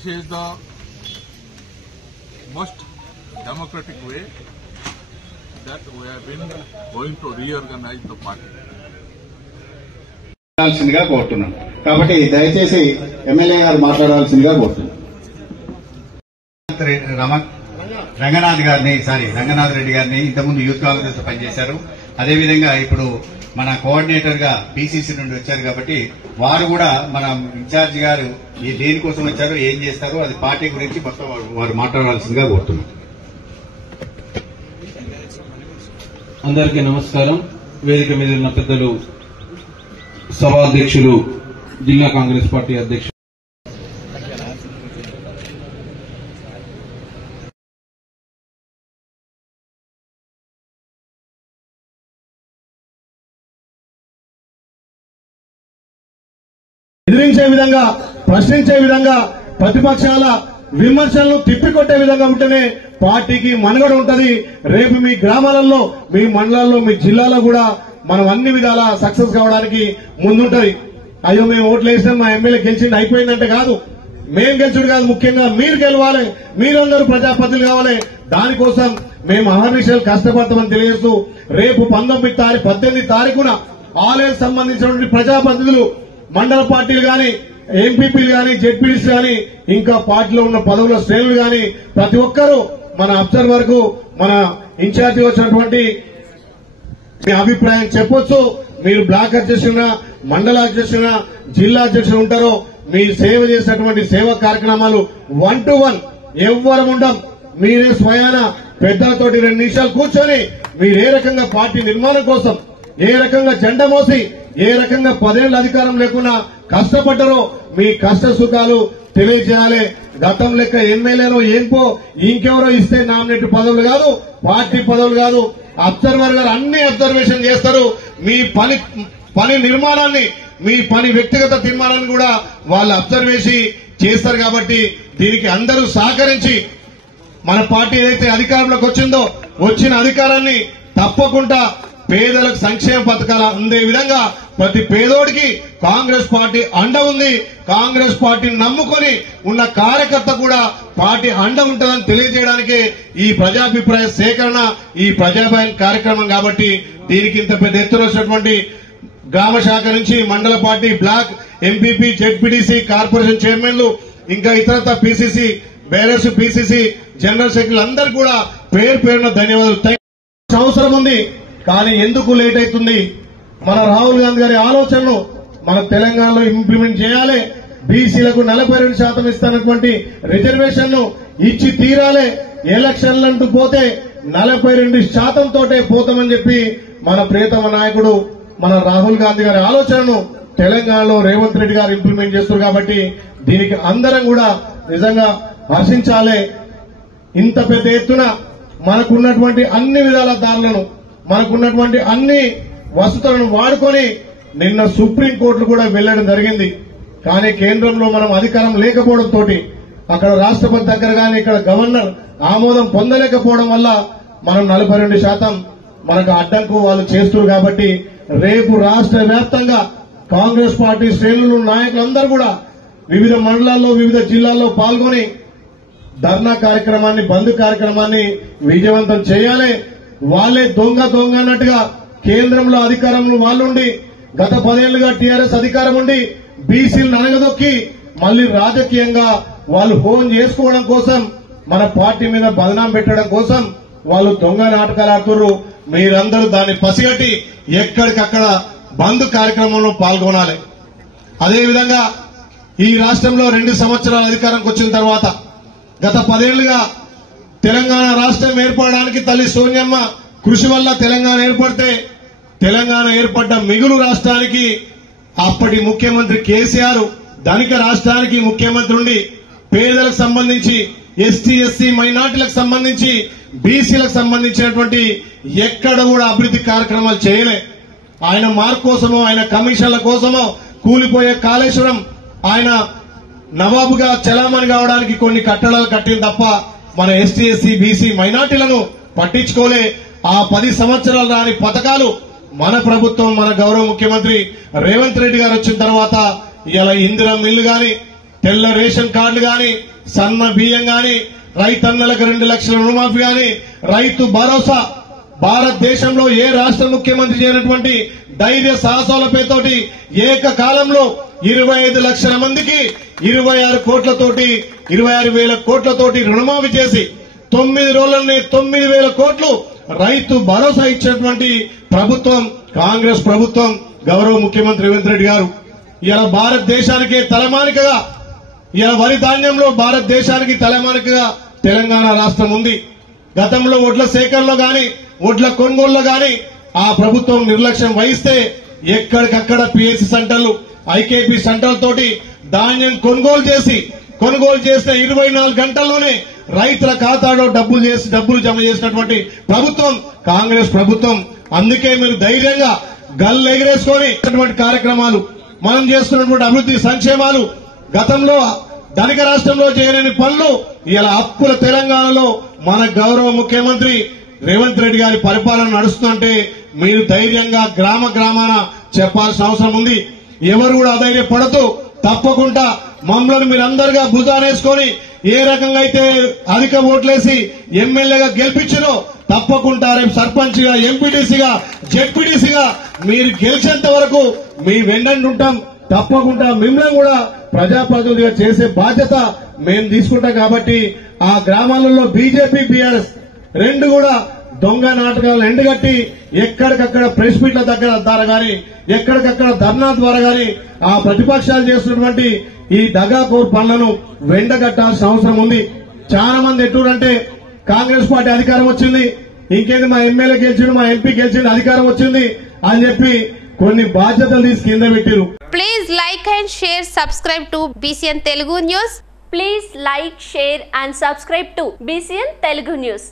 This is the most democratic way that we have been going to reorganize the party. కోరుతున్నాను కాబట్టి దయచేసి MLA గారు మాట్లాడాల్సిందిగా కోరుతున్నాను. రంగనాథ్ రెడ్డి గారిని ఇంతకుముందు యూత్ కాంగ్రెస్ పనిచేశారు. అదేవిధంగా ఇప్పుడు మన కోఆర్డినేటర్ గా పీసీసీ నుండి వచ్చారు కాబట్టి వారు కూడా మన ఇన్ఛార్జ్ గారు దేనికోసం వచ్చారో ఏం చేస్తారో అది పార్టీ గురించి మొత్తం వారు మాట్లాడాల్సిందిగా కోరుతున్నారు. అందరికీ నమస్కారం. వేదిక మీద ఉన్న పెద్దలు, సభాధ్యక్షులు, జిల్లా కాంగ్రెస్ పార్టీ అధ్యక్షులు, ఎదిరించే విధంగా, ప్రశ్నించే విధంగా, ప్రతిపక్షాల విమర్శలను తిప్పికొట్టే విధంగా ఉంటేనే పార్టీకి మనుగడ ఉంటది. రేపు మీ గ్రామాలలో, మీ మండలాల్లో, మీ జిల్లాలో కూడా మనం అన్ని విధాలా సక్సెస్ కావడానికి ముందుంటది. అయ్యో మేము ఓట్లు వేసినాం, మా ఎమ్మెల్యే గెలిచింది అయిపోయిందంటే కాదు. మేం గెలిచుడు కాదు, ముఖ్యంగా మీరు గెలవాలి, మీరందరూ ప్రజాప్రతినిధులు కావాలి. దానికోసం మేము అహర్నిశలు కష్టపడతామని తెలియజేస్తూ రేపు 18 తారీఖున ఆలయానికి సంబంధించినటువంటి ప్రజాప్రతినిధులు, మండల పార్టీలు గాని, ఎంపీపీలు గాని, జెడ్పీసీ గాని, ఇంకా పార్టీలో ఉన్న పదవుల శ్రేణులు గాని ప్రతి ఒక్కరూ మన అబ్జర్వర్ కు, మన ఇన్ఛార్జి వచ్చినటువంటి మీ అభిప్రాయం చెప్పొచ్చు. మీరు బ్లాక్ అధ్యక్షున, మండల అధ్యక్షున, జిల్లా అధ్యక్షులు ఉంటారో మీ సేవ చేసినటువంటి సేవా కార్యక్రమాలు 1 to 1 ఎవ్వరం ఉండం. మీరే స్వయాన పెద్దలతోటి 2 నిమిషాలు కూర్చొని మీరు ఏ రకంగా పార్టీ నిర్మాణం కోసం, ఏ రకంగా జెండా మోసి, ఏ రకంగా 10 ఏళ్ల అధికారం లేకుండా కష్టపడ్డారో మీ కష్ట సుఖాలు తెలియజేయాలి. గతం లెక్క ఎమ్మెల్యేనో ఏంపో ఇంకెవరో ఇస్తే నామినేట్ పదవులు కాదు, పార్టీ పదవులు కాదు. అబ్జర్వర్ గారు అన్ని అబ్జర్వేషన్ చేస్తారు. మీ పని నిర్మాణాన్ని, మీ పని వ్యక్తిగత తీర్మానాన్ని కూడా వాళ్ళు అబ్జర్వేషన్ చేస్తారు. కాబట్టి దీనికి అందరూ సహకరించి మన పార్టీ ఏదైతే అధికారంలోకి వచ్చిందో, వచ్చిన అధికారాన్ని తప్పకుండా పేదలకు సంక్షేమ పథకాలు అందే విధంగా ప్రతి పేదోడికి కాంగ్రెస్ పార్టీ అండ ఉంది. కాంగ్రెస్ పార్టీని నమ్ముకొని ఉన్న కార్యకర్త కూడా పార్టీ అండ ఉంటుందని తెలియజేయడానికే ఈ ప్రజాభిప్రాయ సేకరణ, ఈ ప్రజాభాయం కార్యక్రమం. కాబట్టి దీనికి ఇంత పెద్ద ఎత్తున వచ్చినటువంటి గ్రామ శాఖ నుంచి మండల party, block, MPP, ZPTC, corporation చైర్మన్లు, ఇంకా ఇతరత పీసీసీ బేరర్స్, పీసీసీ జనరల్ సెక్రటరీలు అందరూ కూడా పేరు పేరున ధన్యవాదాలు. అవసరం ఉంది కానీ ఎందుకు లేట్ అవుతుంది? మన రాహుల్ గాంధీ గారి ఆలోచనలు మన తెలంగాణలో ఇంప్లిమెంట్ చేయాలి. బీసీలకు 42% ఇస్తున్నటువంటి రిజర్వేషన్ ను ఇచ్చి తీరాలి. ఎలక్షన్లంటూ పోతే 42% తోటే పోతామని చెప్పి మన ప్రియతమ నాయకుడు మన రాహుల్ గాంధీ గారి ఆలోచనను తెలంగాణలో రేవంత్ రెడ్డి గారు ఇంప్లిమెంట్ చేస్తారు. కాబట్టి దీనికి అందరం కూడా నిజంగా హర్షించాలి. ఇంత పెద్ద ఎత్తున మనకున్నటువంటి అన్ని విధాల దారులను, మనకున్నటువంటి అన్ని వసతులను వాడుకొని నిన్న సుప్రీంకోర్టు కూడా వెళ్లడం జరిగింది. కానీ కేంద్రంలో మనం అధికారం లేకపోవడంతో, అక్కడ రాష్ట్రపతి దగ్గర గాని, ఇక్కడ గవర్నర్ ఆమోదం పొందలేకపోవడం వల్ల మనం 42% మనకు అడ్డంకు వాళ్ళు చేస్తున్నారు. కాబట్టి రేపు రాష్ట్ర వ్యాప్తంగా కాంగ్రెస్ పార్టీ శ్రేణులు, నాయకులందరూ కూడా వివిధ మండలాల్లో, వివిధ జిల్లాల్లో పాల్గొని ధర్నా కార్యక్రమాన్ని, బంద్ కార్యక్రమాన్ని విజయవంతం చేయాలి. వాళ్లే దొంగ అన్నట్టుగా కేంద్రంలో అధికారంలో వాళ్ళుండి, గత 10 ఏళ్లుగా టీఆర్ఎస్ అధికారం ఉండి బీసీలను అనగదొక్కి మళ్లీ రాజకీయంగా వాళ్ళు హోన్ చేసుకోవడం కోసం, మన పార్టీ మీద బదనాం పెట్టడం కోసం వాళ్ళు దొంగ నాటకాలు ఆడుతున్నారు. మీరందరూ దాన్ని పసిగట్టి ఎక్కడికక్కడ బంద్ కార్యక్రమంలో పాల్గొనాలి. అదేవిధంగా ఈ రాష్ట్రంలో 2 సంవత్సరాల అధికారంకి వచ్చిన తర్వాత గత 10 ఏళ్లుగా తెలంగాణ రాష్ట్రం ఏర్పడడానికి తల్లి సోనియమ్మ కృషి వల్ల తెలంగాణ ఏర్పడితే, తెలంగాణ ఏర్పడ్డ మిగులు రాష్ట్రానికి అప్పటి ముఖ్యమంత్రి కేసీఆర్ ధనిక రాష్ట్రానికి ముఖ్యమంత్రి ఉండి పేదలకు సంబంధించి, ఎస్టీ, ఎస్సీ, మైనార్టీలకు సంబంధించి, బీసీలకు సంబంధించినటువంటి ఎక్కడ కూడా అభివృద్ది కార్యక్రమాలు చేయలే. ఆయన మార్క్ కోసమో, ఆయన కమిషన్ల కోసమో కూలిపోయే కాళేశ్వరం ఆయన నవాబుగా చలామణి కావడానికి కొన్ని కట్టడాలు కట్టింది తప్ప మన ఎస్టీ, ఎస్సీ, బీసీ, మైనార్టీలను పట్టించుకోలే. ఆ 10 సంవత్సరాలు రాని పథకాలు మన ప్రభుత్వం, మన గౌరవ ముఖ్యమంత్రి రేవంత్ రెడ్డి గారు వచ్చిన తర్వాత ఇలా ఇందిరా మిల్లు గాని, తెల్ల రేషన్ కార్డులు గాని, సన్న బియ్యం గాని, రైతన్నలకు 2 లక్షల రుణమాఫీ గాని, రైతు భరోసా, భారతదేశంలో ఏ రాష్ట్ర ముఖ్యమంత్రి చేయనటువంటి ధైర్య సాహసాల పేరుతోటి ఏకకాలంలో 25 లక్షల మందికి 26 వేల కోట్లతోటి రుణమాఫీ చేసి 9 రోజులనే 9,000 కోట్లు రైతు భరోసా ఇచ్చినటువంటి ప్రభుత్వం కాంగ్రెస్ ప్రభుత్వం, గౌరవ ముఖ్యమంత్రి రేవంత్ రెడ్డి గారు. ఇలా భారతదేశానికే తలమానికగా, ఇలా వరి ధాన్యంలో భారతదేశానికి తలమానికగా తెలంగాణ రాష్ట్రం ఉంది. గతంలో ఒడ్ల సేకరణలో గాని, ఒడ్ల కొనుగోలులో గాని ఆ ప్రభుత్వం నిర్లక్ష్యం వహిస్తే ఎక్కడికక్కడ పిఎస్సి సెంటర్లు, ఐకేపీ సెంటర్లతోటి ధాన్యం కొనుగోలు చేసిన 24 గంటల్లోనే రైతుల ఖాతాలో డబ్బులు జమ చేసినటువంటి ప్రభుత్వం కాంగ్రెస్ ప్రభుత్వం. అందుకే మీరు ధైర్యంగా గల్లు ఎగిరేసుకొని కార్యక్రమాలు, మనం చేస్తున్నటువంటి అభివృద్ధి సంక్షేమాలు, గతంలో ధనిక రాష్ట్రంలో చేయలేని పనులు ఇలా అప్పుల తెలంగాణలో మన గౌరవ ముఖ్యమంత్రి రేవంత్ రెడ్డి గారి పరిపాలన నడుస్తుందంటే మీరు ధైర్యంగా గ్రామాన చెప్పాల్సిన అవసరం ఉంది. ఎవరు కూడా అధైర్యపడుతూ తప్పకుండా మమ్మల్ని మీరందరుగా భుజానేసుకొని ఏ రకంగా అయితే అధిక ఓట్లేసి ఎమ్మెల్యేగా గెలిపించారో తప్పకుండా రేపు సర్పంచ్ గా, ఎంపీటీసీగా, జెడ్పీటీసీగా మీరు గెలిచేంత వరకు మీ వెండండి ఉంటాం. తప్పకుండా మిమ్మల్ని కూడా ప్రజాప్రతినిధిగా చేసే బాధ్యత మేము తీసుకుంటాం. కాబట్టి ఆ గ్రామాలలో బీజేపీ, బీఆర్ఎస్ రెండు కూడా దొంగ నాటకాలు ఎండగట్టి ఎక్కడికక్కడ ప్రెస్ మీట్ల ద్వారా గాని, ఎక్కడికక్కడ ధర్నా ద్వారా గాని ఆ ప్రతిపక్షాలు చేస్తున్నటువంటి ఈ దగాకోర్ పనులను వెండగట్టాల్సిన అవసరం ఉంది. చాలా మంది ఎట్లుంటే కాంగ్రెస్ పార్టీ అధికారం వచ్చింది, ఇంకేంది మా ఎమ్మెల్యే గెలిచిండు, మా ఎంపీ గెలిచిండు, అధికారం వచ్చింది అని చెప్పి కొన్ని బాధ్యతలు తీసి కింద పెట్టిరు. Please like and share, subscribe to BCN Telugu News. Please like, share and subscribe to BCN Telugu News.